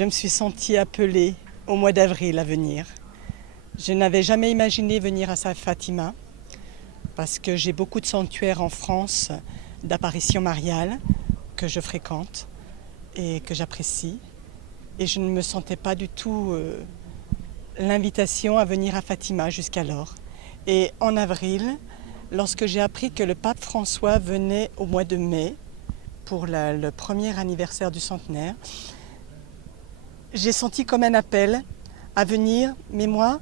je me suis sentie appelée au mois d'avril à venir. Je n'avais jamais imaginé venir à Fatima parce que j'ai beaucoup de sanctuaires en France d'apparition mariale que je fréquente et que j'apprécie. Et je ne me sentais pas du tout l'invitation à venir à Fatima jusqu'alors. Et en avril, lorsque j'ai appris que le pape François venait au mois de mai pour le premier anniversaire du centenaire, j'ai senti comme un appel à venir, mais moi,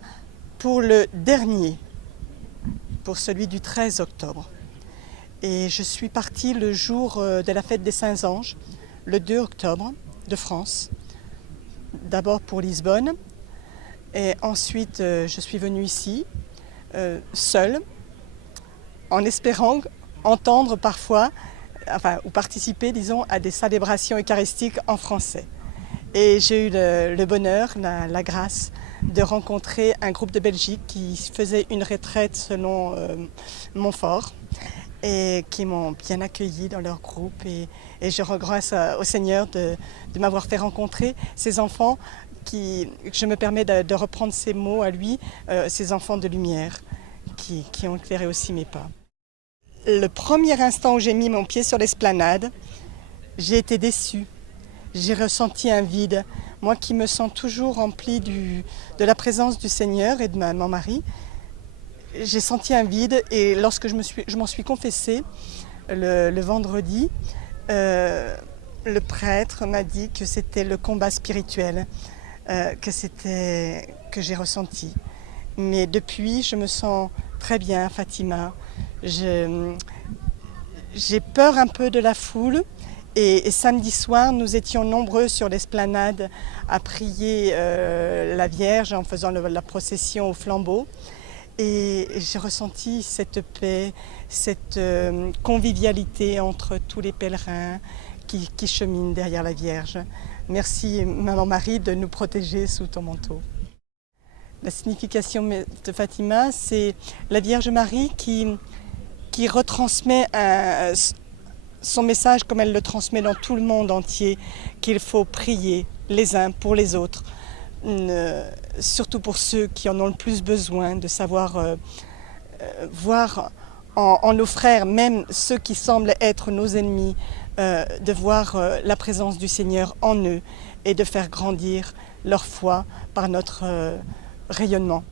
pour le dernier, pour celui du 13 octobre. Et je suis partie le jour de la fête des Saints-Anges, le 2 octobre, de France. D'abord pour Lisbonne, et ensuite je suis venue ici, seule, en espérant entendre parfois, ou participer, disons, à des célébrations eucharistiques en français. Et j'ai eu le bonheur, la grâce de rencontrer un groupe de Belgique qui faisait une retraite selon Montfort et qui m'ont bien accueilli dans leur groupe. Et je rends grâce au Seigneur de m'avoir fait rencontrer ces enfants qui, je me permets de reprendre ces mots à lui, ces enfants de lumière qui ont éclairé aussi mes pas. Le premier instant où j'ai mis mon pied sur l'esplanade, j'ai été déçue. J'ai ressenti un vide. Moi qui me sens toujours remplie de la présence du Seigneur et de mon mari, j'ai senti un vide et lorsque je m'en suis confessée le vendredi, le prêtre m'a dit que c'était le combat spirituel que j'ai ressenti. Mais depuis, je me sens très bien à Fatima. J'ai peur un peu de la foule. Et samedi soir, nous étions nombreux sur l'esplanade à prier la Vierge en faisant la procession au flambeau. Et j'ai ressenti cette paix, cette convivialité entre tous les pèlerins qui cheminent derrière la Vierge. Merci, Maman Marie, de nous protéger sous ton manteau. La signification de Fatima, c'est la Vierge Marie qui retransmet son message comme elle le transmet dans tout le monde entier, qu'il faut prier les uns pour les autres, surtout pour ceux qui en ont le plus besoin, de savoir voir en nos frères, même ceux qui semblent être nos ennemis, de voir la présence du Seigneur en eux et de faire grandir leur foi par notre rayonnement.